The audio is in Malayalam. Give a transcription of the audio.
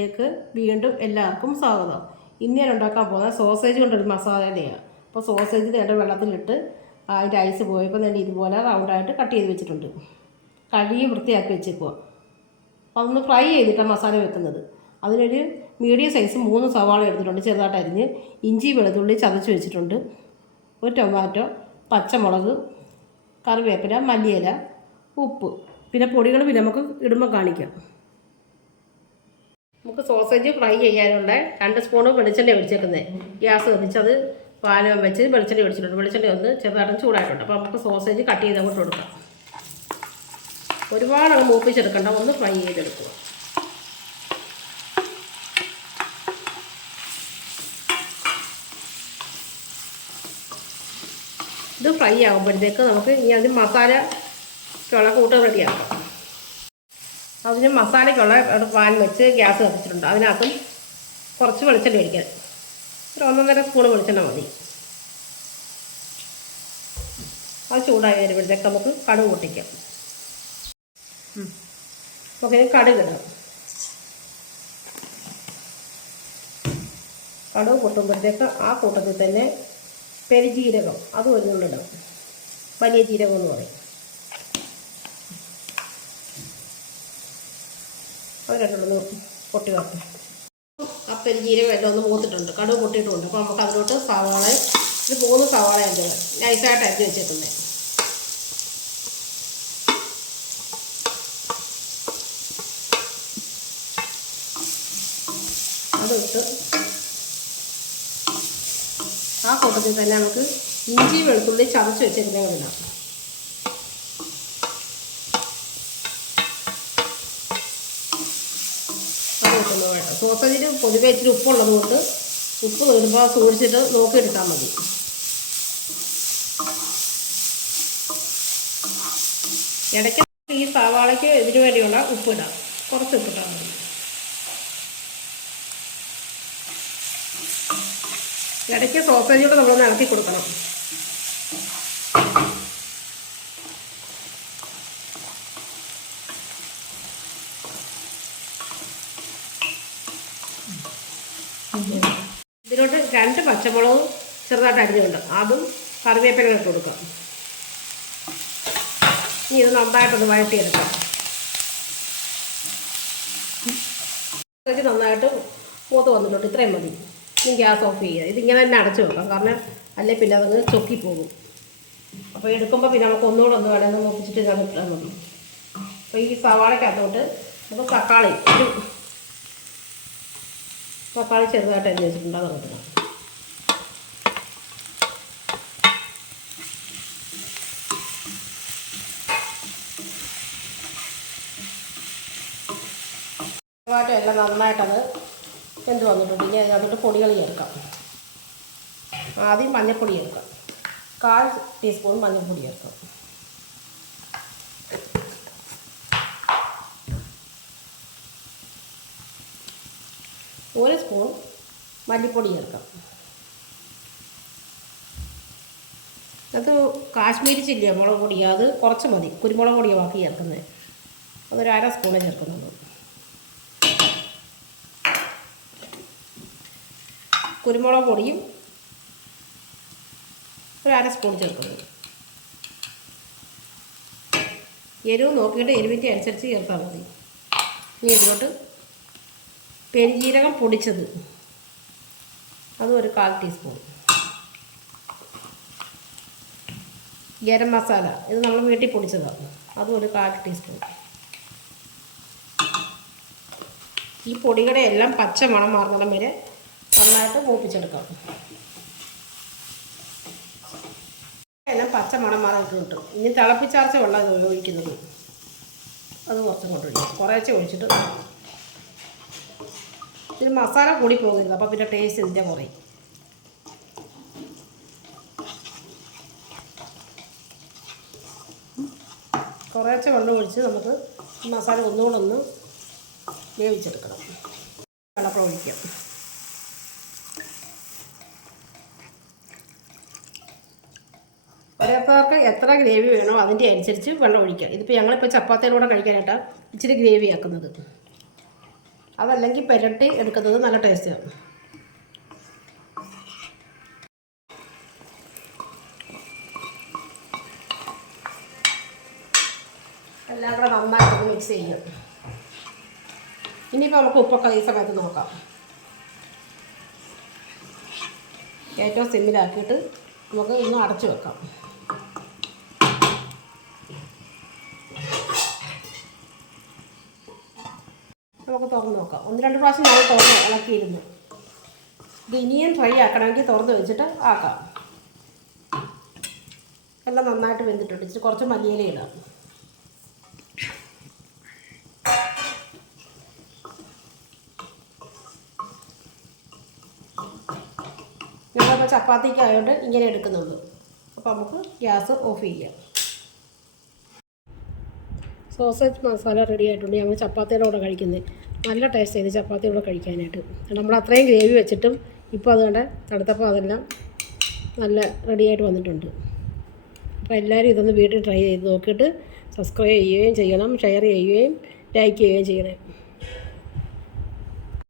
ചാനലിലേക്ക് വീണ്ടും എല്ലാവർക്കും സ്വാഗതം. ഇന്ന് ഞാൻ ഉണ്ടാക്കാൻ പോകുന്നത് സോസേജ് കൊണ്ടൊരു മസാലയാണ്. അപ്പോൾ സോസേജ് നേരെ വെള്ളത്തിലിട്ട് അതിൻ്റെ ഐസ് പോയപ്പോൾ തന്നെ ഇതുപോലെ റൗണ്ടായിട്ട് കട്ട് ചെയ്ത് വെച്ചിട്ടുണ്ട്. കഴുകി വൃത്തിയാക്കി വെച്ചേക്കുക. അപ്പോൾ അതൊന്ന് ഫ്രൈ ചെയ്തിട്ടാണ് മസാല വെക്കുന്നത്. അതിനൊരു മീഡിയം സൈസ് 3 സവാള എടുത്തിട്ടുണ്ട്, ചെറുതായിട്ട് അരിഞ്ഞ്. ഇഞ്ചി വെളുത്തുള്ളി ചതച്ച് വെച്ചിട്ടുണ്ട്. ഒരു ടൊമാറ്റോ, പച്ചമുളക്, കറിവേപ്പില, മല്ലിയില, ഉപ്പ്, പിന്നെ പൊടികൾ പിന്നെ നമുക്ക് ഇടുമ്പോൾ കാണിക്കാം. നമുക്ക് സോസേജ് ഫ്രൈ ചെയ്യാനുള്ള 2 സ്പൂൺ വെളിച്ചെണ്ണ ഒഴിച്ചേക്കുന്നത്. ഗ്യാസ് കത്തിച്ചത് പാനം വെച്ച് വെളിച്ചെണ്ണ ഒഴിച്ചിട്ടുണ്ട്. വെളിച്ചെണ്ണ ഒന്ന് ചെറുതായിട്ട് ചൂടായിട്ടുണ്ട്. അപ്പോൾ നമുക്ക് സോസേജ് കട്ട് ചെയ്ത് അങ്ങോട്ട് കൊടുക്കാം. ഒരുപാട് അങ്ങ് മൂപ്പിച്ചെടുക്കണ്ട, ഒന്ന് ഫ്രൈ ചെയ്തെടുക്കുക. ഇത് ഫ്രൈ ആകുമ്പോഴത്തേക്ക് നമുക്ക് ഇനി അത് മസാലക്കുള്ള കൂട്ട് റെഡിയാക്കാം. അതിന് മസാലയ്ക്കുള്ള പാൻ വെച്ച് ഗ്യാസ് കത്തിച്ചിട്ടുണ്ട്. അതിനകത്തും കുറച്ച് വെളിച്ചെണ്ണ ഒഴിക്കാൻ, ഒരു 1.5 സ്പൂൺ വെളിച്ചെണ്ണ മതി. അത് ചൂടായി വരുമ്പോഴത്തേക്ക് നമുക്ക് കടുക് പൊട്ടിക്കാം. നമുക്ക് കടുക് ഇടാം. കടുക് പൊട്ടുമ്പോഴത്തേക്ക് ആ കൂട്ടത്തിൽ തന്നെ പെരുജീരകം, അത് ഒരു നുള്ളിടാം. വലിയ ജീരകം എന്ന് പറയും. അത് രണ്ടൊന്ന് പൊട്ടി വെക്കും. ആ പെരുജീരകം എല്ലാം ഒന്ന് മൂത്തിട്ടുണ്ട്, കടുക് പൊട്ടിയിട്ടുണ്ട്. അപ്പോൾ നമുക്ക് അതിലോട്ട് സവാള, ഇത് 3 സവാള അതിൻ്റെ നൈസായിട്ട് അരിഞ്ഞ് വെച്ചേക്കുന്നത്. അതിട്ട് ആ കൂട്ടത്തിൽ തന്നെ നമുക്ക് ഇഞ്ചി വെളുത്തുള്ളി ചതച്ച് വെച്ചേക്കുന്നത് ഇടാം. സോസേജിന് പൊതുവെ ഇച്ചിരി ഉപ്പുള്ളത് കൊണ്ട് ഉപ്പ് ഇടുമ്പോൾ സൂക്ഷിച്ചിട്ട് നോക്കിയിട്ടാൽ മതി. ഇടയ്ക്ക് ഈ സവാളയ്ക്ക് ഇതിന് വേണ്ടിയുള്ള ഉപ്പിടാം, കുറച്ച് ഉപ്പിട്ടാൽ മതി. ഇടയ്ക്ക് സോസേജൂടെ നമ്മളൊന്ന് ഇളക്കി കൊടുക്കണം. ഇതിലോട്ട് 2 പച്ചമുളകും ചെറുതായിട്ട് അരിഞ്ഞുണ്ട്, അതും കറിവേപ്പില ഇട്ട് കൊടുക്കാം. ഇനി ഇത് നന്നായിട്ടൊന്ന് വഴട്ടിയെടുക്കാം. നന്നായിട്ട് മൂത്ത് വന്നിട്ടുണ്ട്, ഇത്രയും മതി. ഇനി ഗ്യാസ് ഓഫ് ചെയ്യുക. ഇതിങ്ങനെ തന്നെ അടച്ചു വെക്കാം, കാരണം അല്ലെ പിന്നെ അതങ്ങ് ചൊക്കിപ്പോകും. അപ്പോൾ എടുക്കുമ്പോൾ പിന്നെ നമുക്ക് ഒന്നുകൂടെ ഒന്ന് വേണമെന്ന് നോക്കിച്ചിട്ട് ഇതാണ് ഇട്ടാൽ മതി. അപ്പോൾ ഈ സവാളയ്ക്കകത്തോട്ട് നമുക്ക് തക്കാളി ചെറുതായിട്ട് അരിഞ്ഞ് വെച്ചിട്ടുണ്ട്, അത് കിട്ടണം. ടൊമാറ്റോ എല്ലാം നന്നായിട്ടത് എന്ത് വന്നിട്ടുണ്ട്. ഇനി അതിനകത്തോട്ട് പൊടികൾ ചേർക്കാം. ആദ്യം മഞ്ഞൾപ്പൊടി ചേർക്കാം. 1/4 ടീസ്പൂൺ മഞ്ഞൾപ്പൊടി ചേർക്കാം. ഒരു സ്പൂൺ മല്ലിപ്പൊടി ചേർക്കാം. അത് കാശ്മീരി ചില്ലിയാണ്, മുളക് പൊടി. അത് കുറച്ച് മതി, കുരുമുളക് പൊടിയാണ് ബാക്കി ചേർക്കുന്നത്. അതൊരു 1/2 സ്പൂണേ ചേർക്കുന്നുള്ളൂ. കുരുമുളക് പൊടിയും ഒരു 1/2 സ്പൂൺ ചേർക്കുന്നത്. എരിവ് നോക്കിയിട്ട് എരിവിൻ്റെ അനുസരിച്ച് ചേർത്താൽ മതി. ഇനി ഇതിലോട്ട് പെരുജീരകം പൊടിച്ചത്, അതും ഒരു 1/4 ടീസ്പൂൺ. ഗരം മസാല, ഇത് നമ്മൾ വീട്ടിൽ പൊടിച്ചതാണ്, അതും ഒരു 1/4 ടീസ്പൂൺ. ഈ പൊടികളുടെ എല്ലാം പച്ച മണം മാറുന്നിടം വരെ നന്നായിട്ട് മൂപ്പിച്ചെടുക്കാം. എല്ലാം പച്ച മണം മാറാൻ കിട്ടും. ഇനി തിളപ്പിച്ചാർച്ച വെള്ളം ഒഴിക്കുന്നത്, അത് കുറച്ചും കൊണ്ടൊഴിക്കും. കുറേശ്ശെ ഒഴിച്ചിട്ട് ഇതിന് മസാല കൂടി പോകരുത്, അപ്പോൾ പിന്നെ ടേസ്റ്റ് ഇതിൻ്റെ കുറയും. കുറേശ്ശെ വെള്ളം ഒഴിച്ച് നമുക്ക് മസാല ഒന്നുകൂടെ ഒന്ന് വേവിച്ചെടുക്കണം. വെള്ളം ഒഴിക്കാം. ഓരോരുത്തർക്ക് എത്ര ഗ്രേവി വേണോ അതിൻ്റെ അനുസരിച്ച് വെള്ളം ഒഴിക്കുക. ഇതിപ്പോൾ ഞങ്ങളിപ്പോൾ ചപ്പാത്തിയുടെ കൂടെ കഴിക്കാനായിട്ടാണ് ഇച്ചിരി ഗ്രേവി ആക്കുന്നത്. അതല്ലെങ്കിൽ പുരട്ടി എടുക്കുന്നത് നല്ല ടേസ്റ്റാണ്. എല്ലാം കൂടെ നന്നായിട്ട് മിക്സ് ചെയ്യും. ഇനിയിപ്പോൾ നമുക്ക് ഉപ്പൊക്കെ ഈ സമയത്ത് നോക്കാം. ഏറ്റവും സിമ്മിലാക്കിയിട്ട് നമുക്ക് ഇന്ന് അടച്ചു വെക്കാം. നമുക്ക് തുറന്ന് നോക്കാം. 1-2 പ്രാവശ്യം ഞാൻ തുറന്ന് ഇളക്കിയിരുന്നു. ഇത് ഇനിയും ഫ്രൈ ആക്കണമെങ്കിൽ തുറന്ന് വെച്ചിട്ട് ആക്കാം. എല്ലാം നന്നായിട്ട് വെന്തിട്ടുണ്ട്. ഇച്ചിരി കുറച്ച് മല്ലിയില ഇടാം. ഞങ്ങളിപ്പോൾ ചപ്പാത്തിക്കായതുകൊണ്ട് ഇങ്ങനെ എടുക്കുന്നുള്ളൂ. അപ്പോൾ നമുക്ക് ഗ്യാസ് ഓഫ് ചെയ്യാം. സോസേജ് മസാല റെഡി ആയിട്ടുണ്ട്. ഞങ്ങൾ ചപ്പാത്തിയുടെ കൂടെ കഴിക്കുന്നത് നല്ല ടേസ്റ്റ് ചെയ്ത് ചപ്പാത്തിയുടെ കൂടെ കഴിക്കാനായിട്ട്. നമ്മൾ അത്രയും ഗ്രേവി വെച്ചിട്ടും ഇപ്പോൾ അതുകൊണ്ട് തണുത്തപ്പോൾ അതെല്ലാം നല്ല റെഡിയായിട്ട് വന്നിട്ടുണ്ട്. അപ്പോൾ എല്ലാവരും ഇതൊന്ന് വീട്ടിൽ ട്രൈ ചെയ്ത് നോക്കിയിട്ട് സബ്സ്ക്രൈബ് ചെയ്യുകയും ചെയ്യണം, ഷെയർ ചെയ്യുകയും ലൈക്ക് ചെയ്യുകയും ചെയ്യണം.